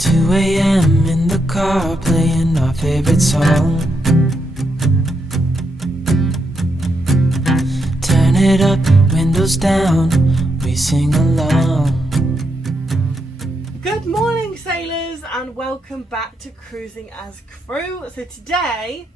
2 a.m. in the car playing our favorite song. Turn it up, windows down, we sing along. Good morning, sailors, and welcome back to Cruising as Crew. So today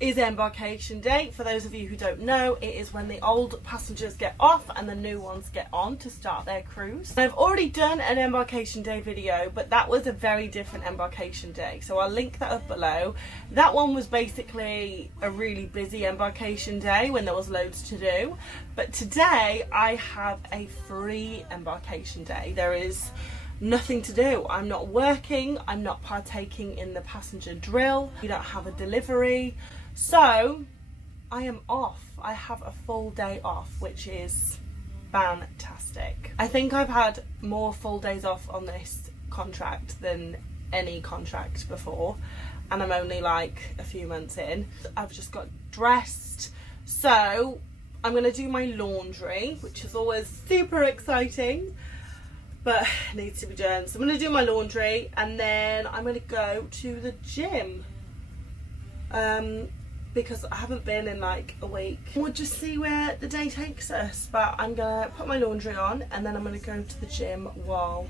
is Embarkation Day. For those of you who don't know, it is when the old passengers get off and the new ones get on to start their cruise. I've already done an Embarkation Day video, but that was a very different Embarkation Day, so I'll link that up below. That one was basically a really busy Embarkation Day when there was loads to do, but today I have a free Embarkation Day. There is nothing to do. I'm not working, I'm not partaking in the passenger drill, we don't have a delivery, so I am off. I have a full day off, which is fantastic. I think I've had more full days off on this contract than any contract before, and I'm only like a few months in. I've just got dressed, so I'm gonna do my laundry, which is always super exciting, but needs to be done. So I'm going to do my laundry and then I'm going to go to the gym because I haven't been in like a week. We'll just see where the day takes us, but I'm going to put my laundry on and then I'm going to go to the gym while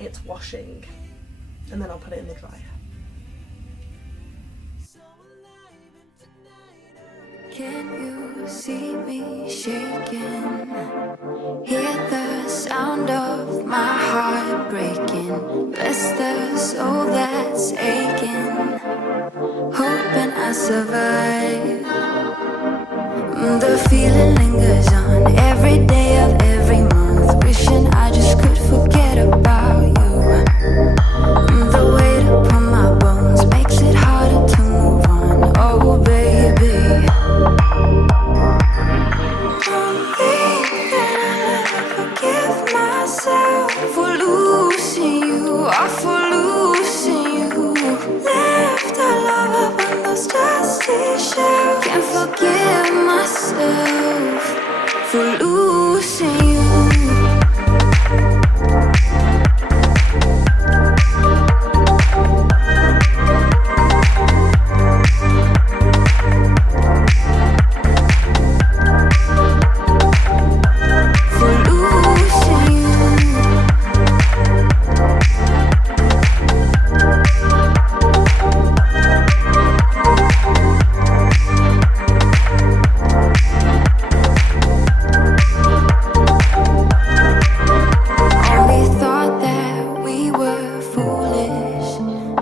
it's washing, and then I'll put it in the dryer. Can you see me shaking? Hear the sound of my heart breaking. Bless the soul that's aching, hoping I survive. The feeling lingers on every day of every month, wishing I just could forget about you. The weight upon my bones makes it harder to move on. Oh baby, don't think that I'll ever forgive myself for losing you, or for losing you. Left our love up on those dusty shelves. Can't forgive myself for losing you.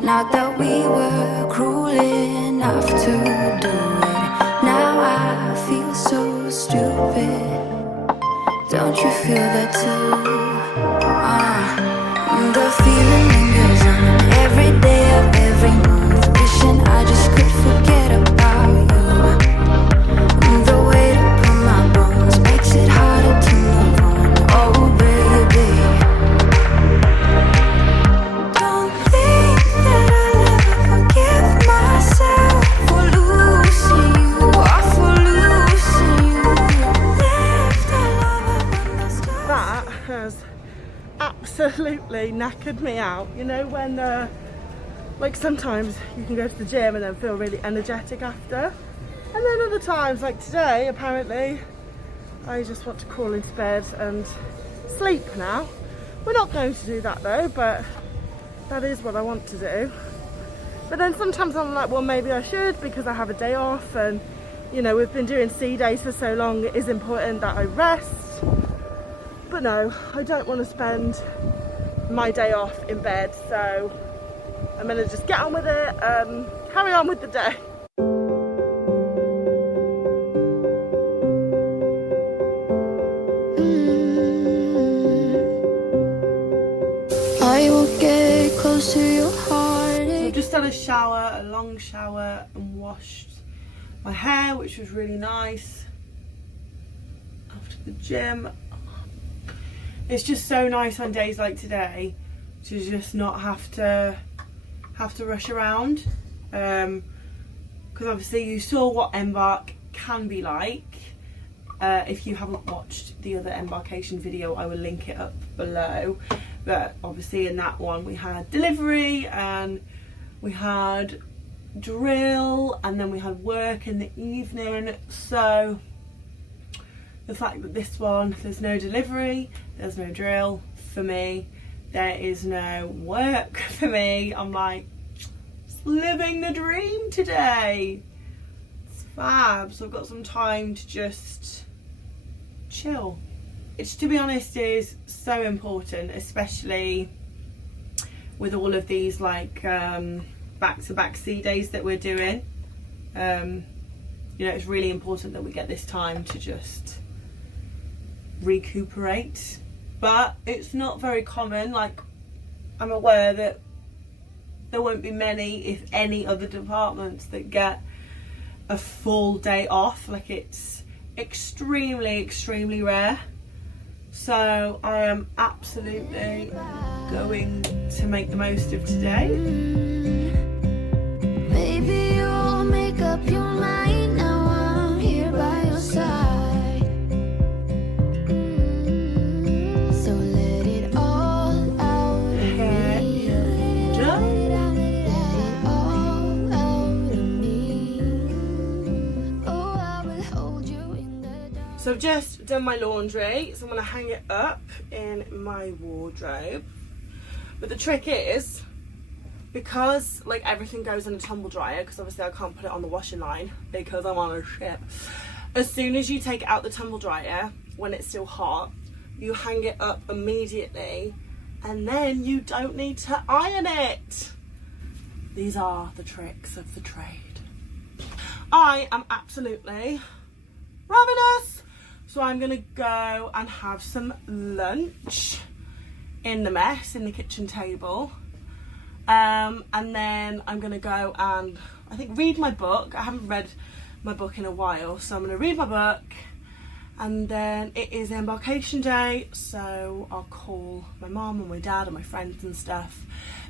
Not that we were cruel enough to do it. Now I feel so stupid. Don't you feel that too? The feeling lingers on every day of every month, wishing I just could forget about you. The weight upon my bones makes it harder to move on. Oh baby, absolutely knackered me out. You know when like sometimes you can go to the gym and then feel really energetic after, and then other times like today apparently I just want to crawl into bed and sleep now. We're not going to do that though, but that is what I want to do. But then sometimes I'm like, well, maybe I should, because I have a day off, and you know, we've been doing sea days for so long, it is important that I rest. But no, I don't want to spend my day off in bed, so I'm going to just get on with it and carry on with the day. I will get close to your heart. So I've just had a shower, a long shower, and washed my hair, which was really nice after the gym. It's just so nice on days like today to just not have to rush around, because obviously you saw what Embark can be like. If you haven't watched the other Embarkation video, I will link it up below. But obviously in that one we had delivery and we had drill and then we had work in the evening. So the fact that this one, there's no delivery, there's no drill for me, there is no work for me, I'm like, just living the dream today. It's fab. So I've got some time to just chill, which to be honest is so important, especially with all of these like back-to-back sea days that we're doing. You know, it's really important that we get this time to just recuperate, but it's not very common. Like, I'm aware that there won't be many, if any, other departments that get a full day off. Like, it's extremely rare. So I am absolutely going to make the most of today. Maybe you'll make up your mind now. I'm here by your side. So let it all out of me. Let it all out of me. Oh, I will hold you in the dark. So I've just done my laundry, so I'm going to hang it up in my wardrobe. But the trick is, because like everything goes in a tumble dryer, because obviously I can't put it on the washing line because I'm on a ship, as soon as you take it out the tumble dryer when it's still hot, you hang it up immediately and then you don't need to iron it. These are the tricks of the trade. I am absolutely ravenous, so I'm gonna go and have some lunch in the mess, in the kitchen table. And then I'm gonna go and I think read my book. I haven't read my book in a while, so I'm gonna read my book, and then it is Embarkation Day, so I'll call my mum and my dad and my friends and stuff,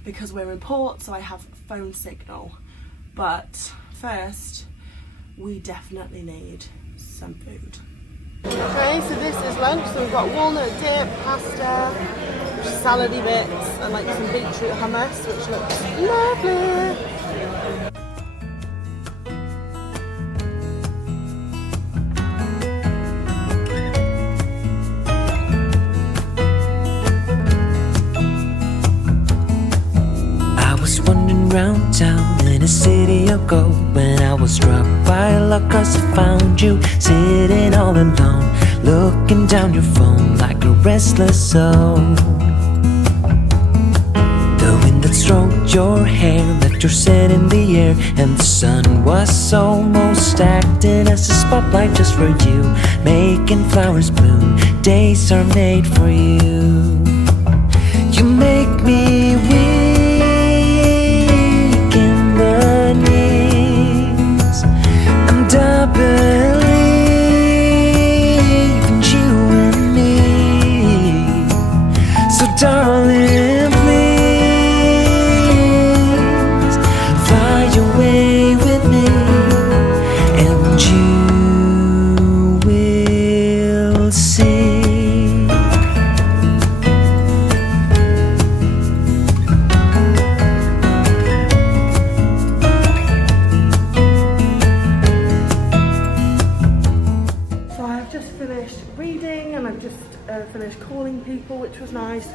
because we're in port, so I have phone signal. But first, we definitely need some food. Okay, so this is lunch. So we've got walnut dip, pasta, salady bits, and like some beetroot hummus, which looks lovely. I was wandering round town in a city ago when I was struck by luck, 'cause I found you sitting all alone, looking down your phone like a restless soul. The wind that stroked your hair left your scent in the air, and the sun was almost acting as a spotlight just for you, making flowers bloom. Days are made for you. You make me weak in the knees. I'm double in you and me. So darling, please fly away with me, and you will see. Finished calling people, which was nice,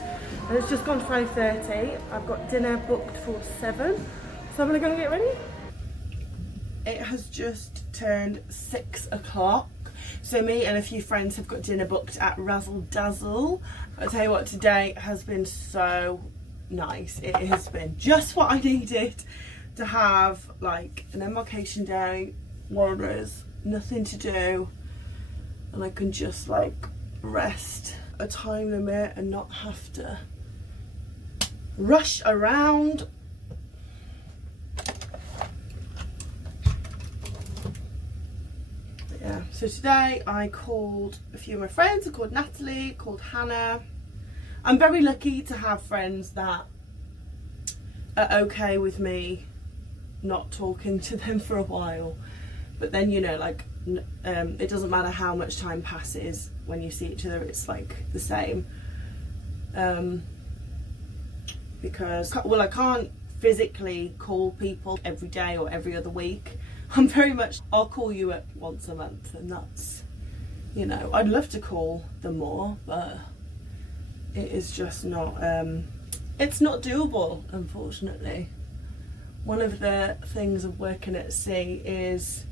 and it's just gone 5:30. I've got dinner booked for 7, so I'm gonna go and get ready. It has just turned 6 o'clock, so me and a few friends have got dinner booked at Razzle Dazzle. I'll tell you what, today has been so nice. It has been just what I needed to have, like an embarkation day where there's nothing to do and I can just like rest, a time limit, and not have to rush around. Yeah, so today I called a few of my friends. I called Natalie, called Hannah. I'm very lucky to have friends that are okay with me not talking to them for a while, but then, you know, like it doesn't matter how much time passes when you see each other, it's like the same. because, well, I can't physically call people every day or every other week. I'm very much, I'll call you at once a month, and that's, you know, I'd love to call them more, but it is just not, it's not doable, unfortunately. One of the things of working at sea is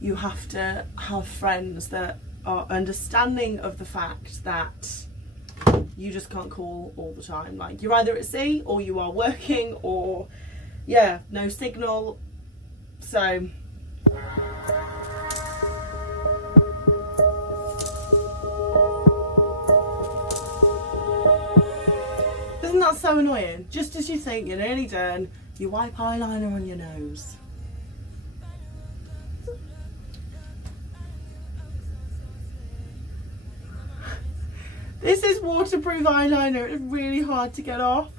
you have to have friends that are understanding of the fact that you just can't call all the time. Like, you're either at sea or you are working, or yeah, no signal. So isn't that so annoying? Just as you think you're nearly done, you wipe eyeliner on your nose. This is waterproof eyeliner. It's really hard to get off.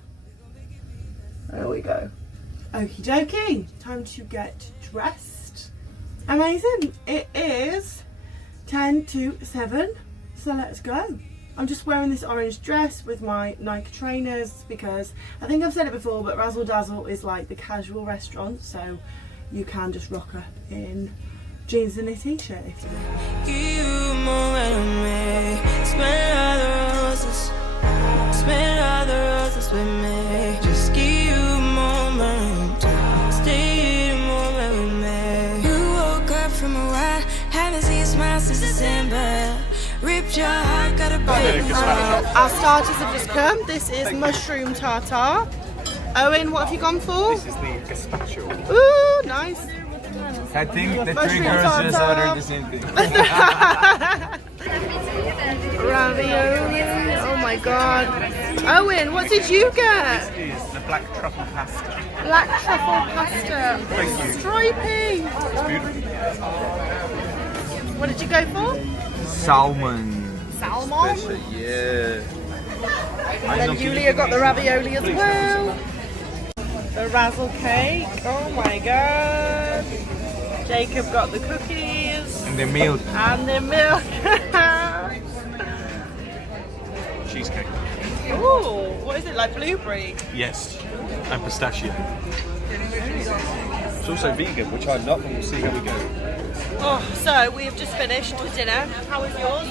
There we go. Okie dokie. Time to get dressed. Amazing. It is 10 to 7. So let's go. I'm just wearing this orange dress with my Nike trainers because I think I've said it before, but Razzle Dazzle is like the casual restaurant, so you can just rock up in jeans and a t-shirt if you want. You more than me. Smell all the roses. Smell all the roses with me. Just give you a moment. Stay a moment with me. You woke up from a ride. Haven't seen a smile since December. Ripped your heart, got a break. Our starters have just come. This is mushroom tartare. Owen, what have you gone for? This is the gazpacho. Ooh, nice. I think the three Mushroom girls just tartare. ordered the same thing. Ravioli. Oh my god. Owen, what did you get? This is the black truffle pasta. Black truffle pasta. Thank you. Stripy. It's beautiful. What did you go for? Salmon. Salmon. Special, yeah. And then Julia got the ravioli as well. The razzle cake. Oh my god. Jacob got the cookies. And the milk. And the milk. Cheesecake. Ooh, what is it, like blueberry? Yes. And pistachio. It's also vegan, which I'm not, but we'll see how we go. Oh, so we have just finished with dinner. How was yours?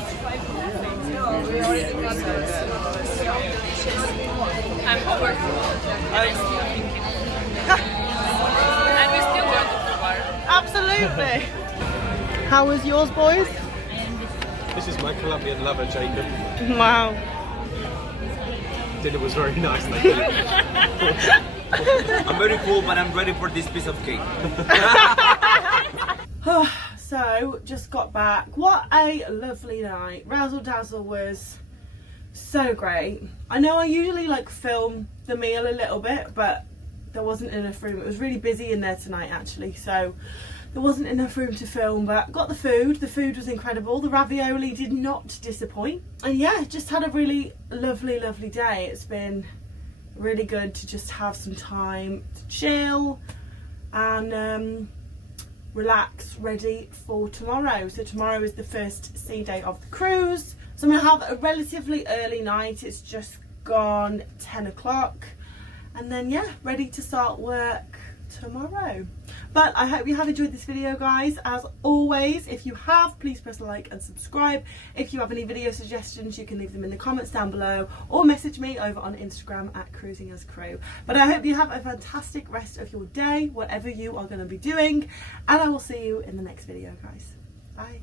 I'm powerful. And we still want to provide. Absolutely. How was yours, boys? This is my Colombian lover, Jacob. Wow. Dinner was very nice, thank you. I'm very full, but I'm ready for this piece of cake. So, just got back. What a lovely night. Razzle Dazzle was so great. I know I usually like film the meal a little bit, but there wasn't enough room. It was really busy in there tonight actually, so there wasn't enough room to film, but got the food. The food was incredible. The ravioli did not disappoint. And yeah, just had a really lovely, lovely day. It's been really good to just have some time to chill and relax, ready for tomorrow. So tomorrow is the first sea day of the cruise. So I'm going to have a relatively early night. It's just gone 10 o'clock. And then yeah, ready to start work tomorrow. But I hope you have enjoyed this video, guys. As always, if you have, please press like and subscribe. If you have any video suggestions, you can leave them in the comments down below or message me over on Instagram at Cruising as Crew. But I hope you have a fantastic rest of your day, whatever you are going to be doing, and I will see you in the next video, guys. Bye.